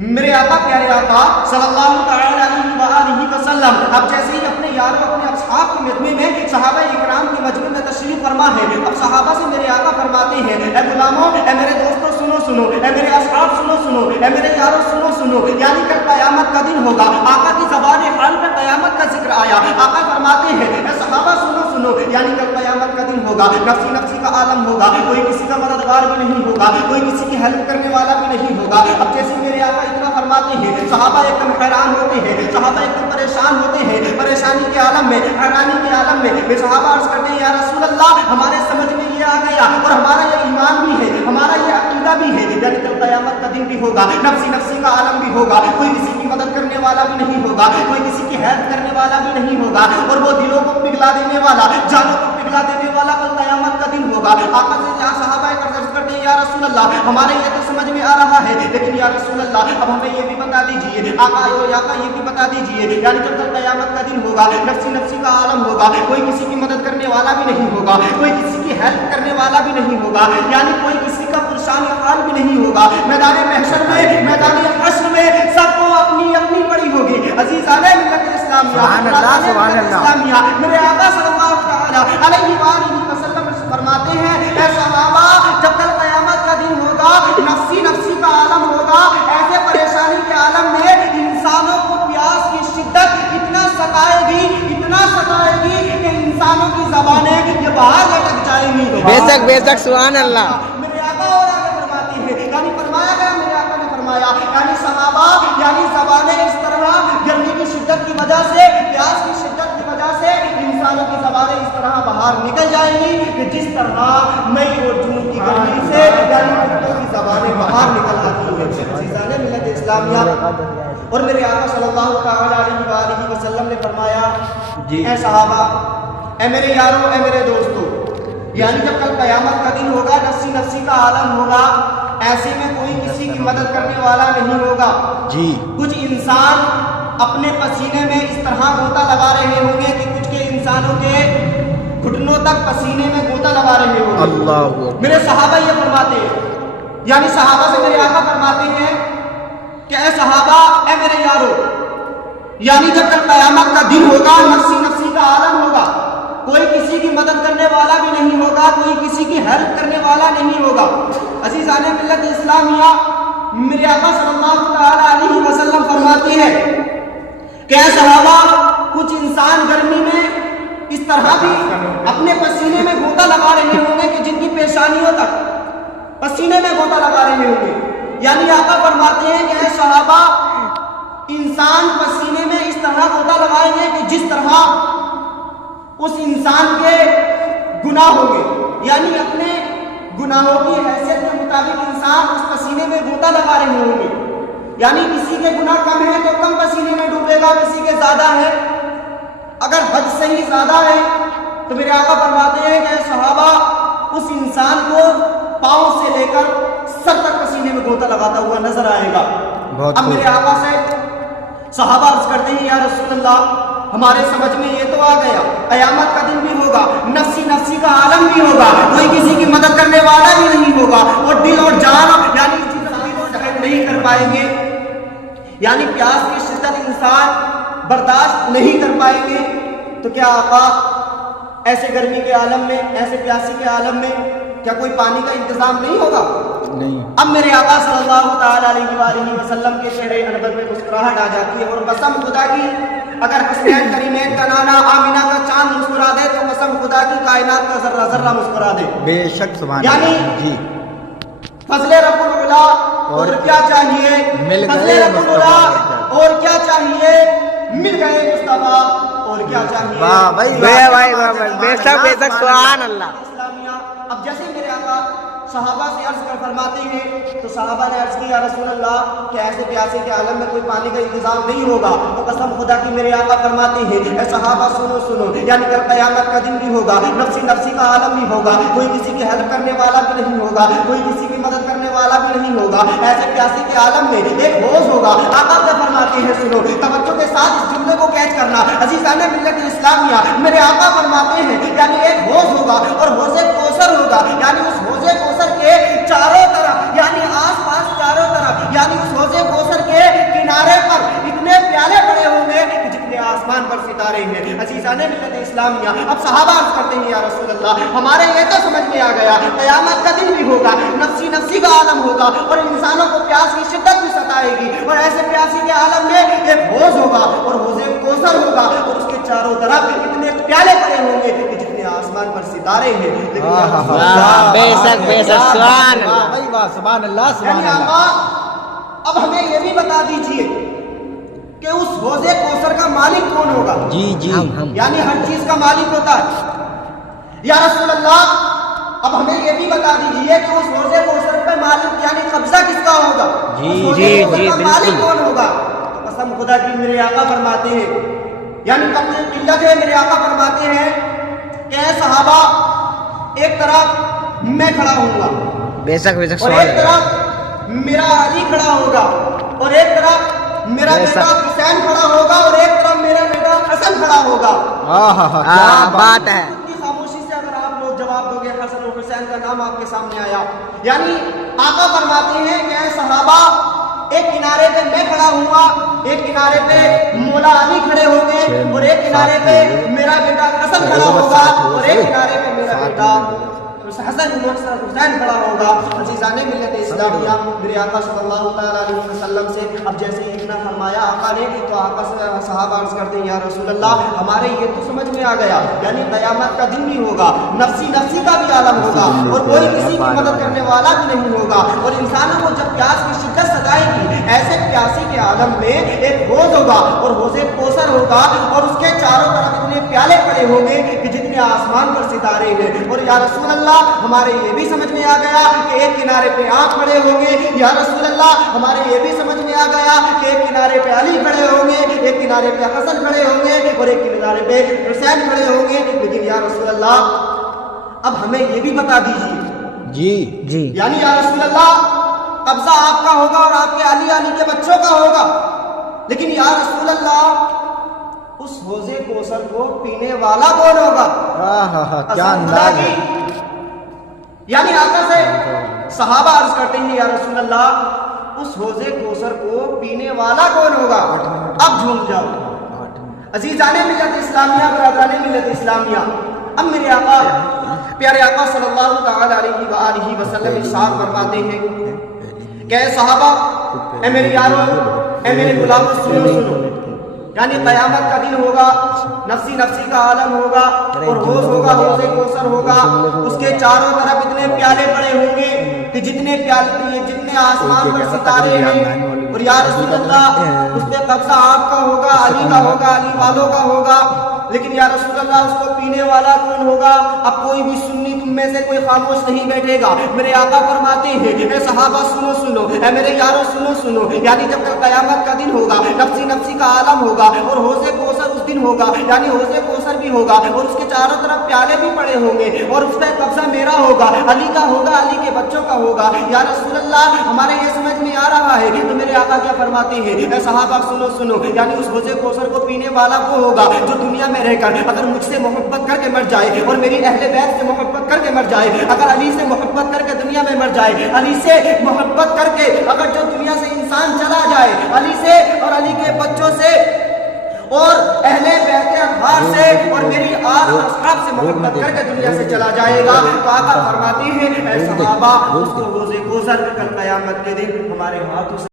میرے آقا پیارے آقا صلی اللہ تعالی علیہ وآلہ وسلم اب جیسے ہی اپنے یاروں اپنے اصحاب کے مجمع میں صحابہ اکرام کے مجمع میں تشریف فرما ہے، اب صحابہ سے میرے آقا فرماتے ہیں اے غلاموں، اے میرے دوستوں سنو سنو، اے میرے اصحاب سنو سنو، اے میرے یاروں سنو سنو، یعنی کل قیامت کا دن ہوگا۔ آقا کی زبان حال میں قیامت کا ذکر آیا، آقا فرماتے ہیں اے صحابہ سنو سنو، یعنی کل قیامت کا دن ہوگا، نفسی نفسی کا عالم ہوگا، کوئی کسی کا مددگار بھی نہیں ہوگا، کوئی کسی کی ہیلپ کرنے والا بھی نہیں ہوگا۔ اب جیسے میرے آقا اتنا فرماتے ہیں، صحابہ ایک دم حیران ہوتے ہیں، صحابہ ایک دم پریشان ہوتے ہیں، پریشانی کے عالم میں، حیرانی کے عالم میں صحابہ عرض کرتے ہیں یا رسول اللہ ہمارے سمجھ میں یہ آ گیا اور ہمارا یہ ایمان بھی ہے، ہمارا یہ عقیدہ بھی ہے، یعنی جب قیامت کا دن بھی ہوگا، نفسی نفسی کا عالم بھی ہوگا، کوئی کسی کی مدد کرنے والا بھی نہیں ہوگا، کوئی کسی کی ہیلپ کرنے والا بھی نہیں ہوگا، اور وہ دلوں کو پگھلا دینے والا، جانوں کو پگھلا دینے والا کل قیامت کا دن ہوگا۔ آقا سے جہاں صحابہ عرض کرتے ہیں یا رسول اللہ ہمارے یہ تو سمجھ میں آ رہا ہے، لیکن یا رسول اللہ اب ہمیں یہ بھی بتا دیجئے، آقا یہ بھی بتا دیجئے، یعنی جب تک قیامت کا دن ہوگا، نفسی نفسی کا عالم ہوگا، کوئی کسی کی مدد کرنے والا بھی نہیں ہوگا، کوئی کسی کی ہیلپ کرنے والا بھی نہیں ہوگا، یعنی کوئی کسی کا پریشان حال بھی نہیں ہوگا، میدان محشر میں، میدان حشر میں سب کو اپنی اپنی پڑی ہوگی۔ عزیزان ملت اسلامیہ، میرے آقا صلی اللہ تعالی علیہ وآلہ وسلم فرماتے ہیں اے صحابہ جب کل قیامت کا دن ہوگا، نفسی نفسی کا عالم ہوگا، ایسے پریشانی کے عالم میں انسانوں کو پیاس کی شدت اتنا ستائے گی کہ انسانوں کی زبانیں یہ باہر لٹک جائیں گی۔ بے شک سبحان اللہ۔ میرے آقا اور آگے فرماتے ہیں، یعنی فرمایا گیا، میرے آقا نے فرمایا یعنی صحابہ یعنی زبانیں اس طرح گرمی کی شدت کی وجہ سے، پیاس کی شدت کی وجہ سے انسانوں کی زبانیں اس طرح باہر نکل جائیں گی کہ جس طرح مئی اور جون کی گرمی سے یعنی کتوں کی زبانیں باہر نکل آتی ہیں۔ عزیزان ملت اسلامیہ، اور میرے آقا صلی اللہ تعالی علیہ وآلہ وسلم نے فرمایا اے صحابہ، اے میرے یاروں، اے میرے دوستوں، یعنی جب کل قیامت کا دن ہوگا، نفسی نفسی کا عالم ہوگا، ایسے میں کوئی کسی کی مدد کرنے والا نہیں ہوگا۔ کچھ انسان اپنے پسینے میں اس طرح غوطہ لگا رہے ہوں گے کہ کچھ کے انسانوں کے گھٹنوں تک پسینے میں غوطہ لگا رہے ہوں گے۔ میرے صحابہ یہ فرماتے ہیں، یعنی صحابہ سے میرے آقا فرماتے ہیں کہ اے صحابہ، اے میرے یارو، یعنی جب تک قیامت کا دن ہوگا، نفسی نفسی کا عالم ہوگا، کوئی کسی کی مدد کرنے والا بھی نہیں ہوگا، کوئی کسی کی ہیلپ کرنے والا نہیں ہوگا۔ عزیزان ملت اسلامیہ، میرے آقا صلی اللہ تعالی علیہ وسلم فرماتے ہیں کہ اے صحابہ، کچھ انسان گرمی میں اس طرح بھی اپنے پسینے میں غوطہ لگا رہے ہوں گے کہ جن کی پیشانیوں تک پسینے میں غوطہ لگا رہے ہوں گے، یعنی آقا فرماتے ہیں کہ اے صحابہ، انسان پسینے میں اس طرح غوطہ لگائیں گے کہ جس طرح اس انسان کے گناہ ہوں گے، یعنی اپنے گناہوں کی حیثیت کے مطابق انسان اس پسینے میں غوطہ لگا رہے ہوں گے، یعنی کسی کے گناہ کم ہے تو کم پسینے میں ڈوبے گا، کسی کے زیادہ ہے، اگر حد سے ہی زیادہ ہے تو میرے آقا فرماتے ہیں کہ صحابہ اس انسان کو پاؤں سے لے کر سر تک پسینے میں غوطہ لگاتا ہوا نظر آئے گا۔ اب میرے آقا سے صحابہ عرض کرتے ہیں یا رسول اللہ ہمارے سمجھ میں یہ تو آ گیا، قیامت کا دن بھی ہوگا، نفسی نفسی کا عالم بھی ہوگا، کوئی کسی کی مدد کرنے والا بھی نہیں ہوگا، اور دل اور جان یعنی نہیں کر پائیں گے، یعنی پیاس کی شدت انسان برداشت نہیں کر پائیں گے، تو کیا آقا ایسے گرمی کے عالم میں، ایسے پیاسی کے عالم میں کیا کوئی پانی کا انتظام نہیں ہوگا؟ نہیں۔ اب میرے آقا صلی اللہ تعالی علیہ وآلہ وسلم کے چہرے انور میں مسکراہٹ آ جاتی ہے، اور قسم خدا کی اگر حسنین کریمین کا نانا آمینہ کا چاند مسکرا دے تو قسم خدا کی کائنات کا ذرہ ذرہ مسکرا دے۔ بے شک سبحان یعنی جی فضل رب العلا اور کیا چاہیے، فضل رب العلا اور کیا چاہیے، مل گئے مصطفیٰ اور کیا چاہیے۔ واہ بھائی بے شک سبحان اللہ۔ اب جیسے میرے آقا صحابہ سے عرض کر فرماتے ہیں تو صحابہ نے عرض کیا رسول اللہ کہ ایسے پیاسے کے عالم میں کوئی پانی کا انتظام نہیں ہوگا، تو قسم خدا کی میرے آقا فرماتے ہیں اے صحابہ سنو سنو، یعنی کل قیامت کا دن بھی ہوگا، نفسی نفسی کا عالم بھی ہوگا، کوئی کسی کی ہیلپ کرنے والا بھی نہیں ہوگا، کوئی کسی کی مدد کرنے والا بھی نہیں ہوگا، ایسے پیاسے کے عالم میں ایک حوض ہوگا۔ آقا کیا فرماتے ہیں، سنو توجہ کے ساتھ اس جملے کو کیچ کرنا عزیزان ملت اسلامیہ، میرے آقا فرماتے ہیں یعنی ایک حوض ہوگا اور حوض کوثر ہوگا، یعنی اس حوض کوثر کے چاروں طرف یعنی آس پاس چاروں طرف یعنی اس حوض کوثر کے ستارے ہیں۔ عزیزان ملت اسلامیہ، اب صحابہ عرض کرتے ہیں یا رسول اللہ ہمارے یہ تو سمجھ میں آ گیا قیامت کا دن بھی ہوگا، نفسی نفسی کا عالم ہوگا اور انسانوں کو پیاس کی شدت بھی ستائے گی، اور ایسے پیاسی کے عالم میں ایک حوض ہوگا اور حوض کوثر ہوگا اور اس کے چاروں طرف اتنے پیالے پڑے ہوں گے کہ جتنے آسمان پر ستارے ہیں۔ لیکن یا رسول اللہ، بے شک بے شک سبحان اللہ۔ بھائی واہ، سبحان اللہ یعنی سبحان اللہ۔ آقا اب ہمیں یہ بھی بتا دیجئے کہ اس حوض کوثر کا مالک کون ہوگا؟ جی جی یعنی ہر چیز کا مالک ہوتا ہے۔ یا رسول اللہ اب ہمیں یہ بھی بتا دیجئے کہ اس حوض کوثر پہ مالک یعنی قبضہ کس کا ہوگا؟ جی، اس حوض جی، کوثر جی، کا بالکل۔ مالک کون ہوگا؟ تو قسم خدا کی میرے آقا فرماتے ہیں، یعنی کم قلت ہے، میرے آقا فرماتے ہیں کہ اے صحابہ ایک طرف میں کھڑا ہوں گا بے شک بے شک اور سبحان ایک اللہ۔ طرف میرا علی کھڑا ہوگا اور ایک طرف میرا بے بیٹا شک۔ حسین کھڑا ہوگا اور ایک طرف میرا بیٹا حسن کھڑا ہوگا۔ ہاں بات ہے۔ کی خاموشی سے اگر آپ لوگ جواب دو گے حسن اور حسین کا نام آپ کے سامنے آیا، یعنی آقا فرماتے ہیں کہ اے صحابہ ایک کنارے پہ میں کھڑا ہوں گا، ایک کنارے پہ مولا علی کھڑے ہوں گے اور ایک کنارے پہ میرا بیٹا حسن کھڑا ہوگا اور ایک کنارے پہ میرا بیٹا حسن حسین کھڑا ہوگا۔ عزیزان ملت اسلامیہ، میرے آقا صلی اللہ تعالیٰ علیہ وسلم سے اب جیسے اتنا فرمایا آقا نے تو آقا سے صحابہ عرض کرتے ہیں یا رسول اللہ ہمارے یہ تو سمجھ میں آ گیا، یعنی قیامت کا دن بھی ہوگا، نفسی نفسی کا بھی عالم ہوگا اور کوئی کسی کی مدد کرنے والا بھی نہیں ہوگا، اور انسانوں کو جب پیاس کی شدت ستائے گی ایسے پیاسی کے عالم میں ایک حوض ہوگا اور حوض کوثر ہوگا اور اس کے چاروں طرف اتنے پیالے پڑے ہوں گے کہ جتنے آسمان پر ستارے ہیں، اور یا رسول اللہ ہمارے یہ بھی سمجھ میں آ گیا کہ ایک کنارے پہ آپ کھڑے ہوں گے، یا رسول اللہ ہمارے یہ بھی سمجھ میں آ گیا کہ ایک کنارے پہ علی کھڑے ہوں گے، ایک کنارے پہ حسن کھڑے ہوں گے اور ایک کنارے پہ حسین کھڑے ہوں گے، لیکن یا رسول اللہ اب ہمیں یہ بھی بتا دیجیے جی جی یعنی یا رسول اللہ قبضہ آپ کا ہوگا اور آپ کے علی کے بچوں کا ہوگا، لیکن یا رسول اللہ اس حوض کوثر کو پینے والا کون ہوگا؟ کیا انداز ہے۔ یعنی آقا سے صحابہ عرض کرتے ہیں یا رسول اللہ اس حوض کوثر کو پینے والا کون ہوگا؟ اب جھوم جاؤ عزیزان ملت اسلامیہ، برادران ملت اسلامیہ، اب میرے آقا پیارے آقا صلی اللہ تعالی علیہ وآلہ وسلم ارشاد فرماتے ہیں کہ اے صحابہ، اے میرے یارو، اے میرے غلاموں، سنو سنو، یعنی قیامت کا دن ہوگا، نفسی نفسی کا عالم ہوگا اور حوض ہوگا، حوض کوثر ہوگا، اس کے چاروں طرف اتنے پیالے پڑے ہوں گے کہ جتنے پیالے جتنے آسمان پر ستارے ہیں، اور یا رسول اللہ اس پہ قبضہ آپ کا ہوگا، علی کا ہوگا، علی والوں کا ہوگا، لیکن یا رسول اللہ اس کو پینے والا کون ہوگا؟ اب کوئی بھی سنی تم میں سے کوئی خاموش نہیں بیٹھے گا۔ میرے آقا فرماتے ہیں اے صحابہ سنو سنو، اے میرے یارو سنو سنو، یعنی جب تک قیامت کا دن ہوگا، نفسی نفسی کا عالم ہوگا اور حوض کوثر اس دن ہوگا، یعنی حوض کوثر بھی ہوگا اور اس کے چاروں طرف پیالے بھی پڑے ہوں گے اور اس پہ قبضہ میرا ہوگا، علی کا ہوگا، علی کے بچوں کا ہوگا۔ یا رسول اللہ ہمارے یہ سمجھ میں آ رہا ہے تو میرے آقا کیا فرماتے ہیں اے صحابہ سنو سنو، یعنی اس حوض کوثر کو پینے والا وہ ہوگا جو دنیا میں رہ کر اگر مجھ سے محبت کر کے مر جائے اور میری اہل بیت سے محبت کر کے مر جائے، اگر علی سے محبت کر کے دنیا میں مر جائے، علی سے محبت کر کے اگر جو دنیا سے انسان چلا جائے، علی سے اور علی کے بچوں سے اور اہل بیت اطہار سے اور میری آل اور اصحاب سے محبت کر کے دنیا سے چلا جائے گا تو آقا فرماتے ہیں اے صحابہ اس کو حوض کوثر کل قیامت کے دن ہمارے ہاتھوں سے